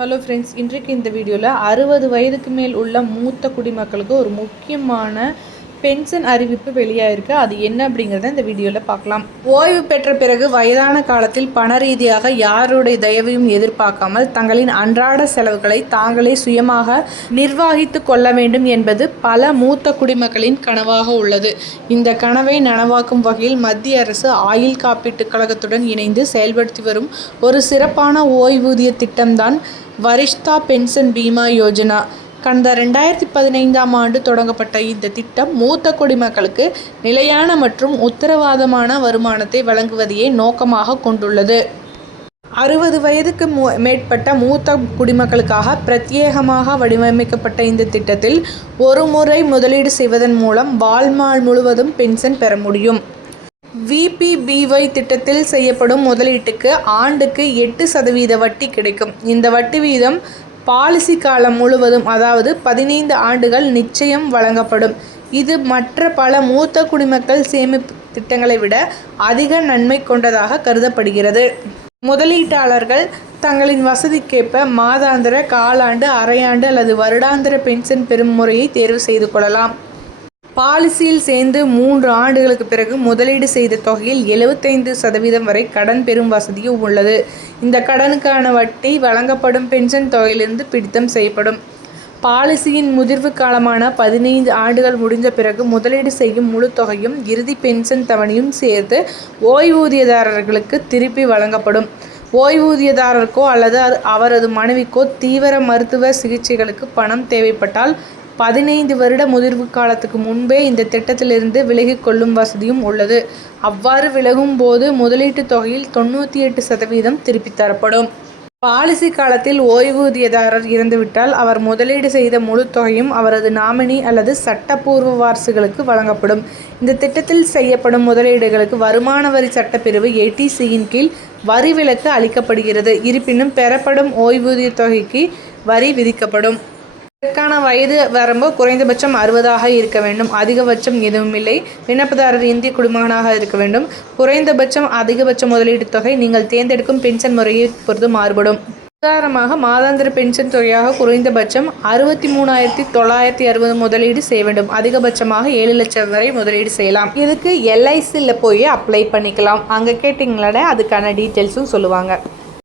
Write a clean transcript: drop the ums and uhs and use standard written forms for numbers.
Hello friends, இன்றைக்கு இந்த வீடியோவில் 60 வயதுக்கு மேல் உள்ள மூத்த குடிமக்களுக்கு ஒரு முக்கியமான பென்ஷன் அறிவிப்பு வெளியாயிருக்கு. அது என்ன அப்படிங்கிறத இந்த வீடியோவில் பார்க்கலாம். ஓய்வு பெற்ற பிறகு வயதான காலத்தில் பண ரீதியாக யாருடைய தயவையும் எதிர்பார்க்காமல் தங்களின் அன்றாட செலவுகளை தாங்களே சுயமாக நிர்வகித்து கொள்ள வேண்டும் என்பது பல மூத்த குடிமக்களின் கனவாக உள்ளது. இந்த கனவை நனவாக்கும் வகையில் மத்திய அரசு ஆயுள் காப்பீட்டுக் கழகத்துடன் இணைந்து செயல்படுத்தி வரும் ஒரு சிறப்பான ஓய்வூதிய திட்டம்தான் வரிஷ்தா பென்ஷன் பீமா யோஜனா. கடந்த 2015ஆம் ஆண்டு தொடங்கப்பட்ட இந்த திட்டம் மூத்த குடிமக்களுக்கு நிலையான மற்றும் உத்தரவாதமான வருமானத்தை வழங்குவதையே நோக்கமாக கொண்டுள்ளது. 60 வயதுக்கு மேற்பட்ட மூத்த குடிமக்களுக்காக பிரத்யேகமாக வடிவமைக்கப்பட்ட இந்த திட்டத்தில் ஒரு முறை முதலீடு செய்வதன் மூலம் வாழ்நாள் முழுவதும் பென்ஷன் பெற முடியும். VPBY திட்டத்தில் செய்யப்படும் முதலீட்டுக்கு ஆண்டுக்கு 8% வட்டி கிடைக்கும். இந்த வட்டி வீதம் பாலிசி காலம் முழுவதும், அதாவது 15 ஆண்டுகள் நிச்சயம் வழங்கப்படும். இது மற்ற பல மூத்த குடிமக்கள் சேமிப்பு திட்டங்களை விட அதிக நன்மை கொண்டதாக கருதப்படுகிறது. முதலீட்டாளர்கள் தங்களின் வசதிக்கேற்ப மாதாந்திர, காலாண்டு, அரையாண்டு அல்லது வருடாந்திர பென்ஷன் பெறும் முறையை தேர்வு செய்து கொள்ளலாம். பாலிசியில் சேர்ந்து 3 ஆண்டுகளுக்கு பிறகு முதலீடு செய்த தொகையில் 75% வரை கடன் பெறும் வசதியும் உள்ளது. இந்த கடனுக்கான வட்டி வழங்கப்படும் பென்ஷன் தொகையிலிருந்து பிடித்தம் செய்யப்படும். பாலிசியின் முதிர்வு காலமான 15 ஆண்டுகள் முடிந்த பிறகு முதலீடு செய்யும் முழு தொகையும் இறுதி பென்ஷன் தவணையும் சேர்த்து ஓய்வூதியதாரர்களுக்கு திருப்பி வழங்கப்படும். ஓய்வூதியதாரருக்கோ அல்லது அவரது மனைவிக்கோ தீவிர மருத்துவ சிகிச்சைகளுக்கு பணம் தேவைப்பட்டால் 15 வருட முதிர்வு காலத்துக்கு முன்பே இந்த திட்டத்திலிருந்து விலகிக் கொள்ளும் வசதியும் உள்ளது. அவ்வாறு விலகும் போது முதலீட்டு தொகையில் 98% திருப்பி தரப்படும். பாலிசி காலத்தில் ஓய்வூதியதாரர் இறந்துவிட்டால் அவர் முதலீடு செய்த முழு தொகையும் அவரது நாமினி அல்லது சட்டப்பூர்வ வாரிசுகளுக்கு வழங்கப்படும். இந்த திட்டத்தில் செய்யப்படும் முதலீடுகளுக்கு வருமான வரி சட்டப்பிரிவு 80Cயின் கீழ் வரி விலக்கு அளிக்கப்படுகிறது. இருப்பினும் பெறப்படும் ஓய்வூதிய தொகைக்கு வரி விதிக்கப்படும். இதற்கான வயது வரம்பு குறைந்தபட்சம் 60ஆக இருக்க வேண்டும். அதிகபட்சம் எதுவும் இல்லை. விண்ணப்பதாரர் இந்திய குடிமகனாக இருக்க வேண்டும். குறைந்தபட்சம் அதிகபட்ச முதலீட்டு தொகை நீங்கள் தேர்ந்தெடுக்கும் பென்ஷன் முறையை பொறுத்து மாறுபடும். உதாரணமாக, மாதாந்திர பென்ஷன் தொகையாக குறைந்தபட்சம் 63,960 முதலீடு செய்ய வேண்டும். அதிகபட்சமாக 7 லட்சம் வரை முதலீடு செய்யலாம். இதுக்கு LICயில் போய் அப்ளை பண்ணிக்கலாம். அங்கே கேட்டிங்களே, அதுக்கான டீட்டெயில்ஸும் சொல்லுவாங்க.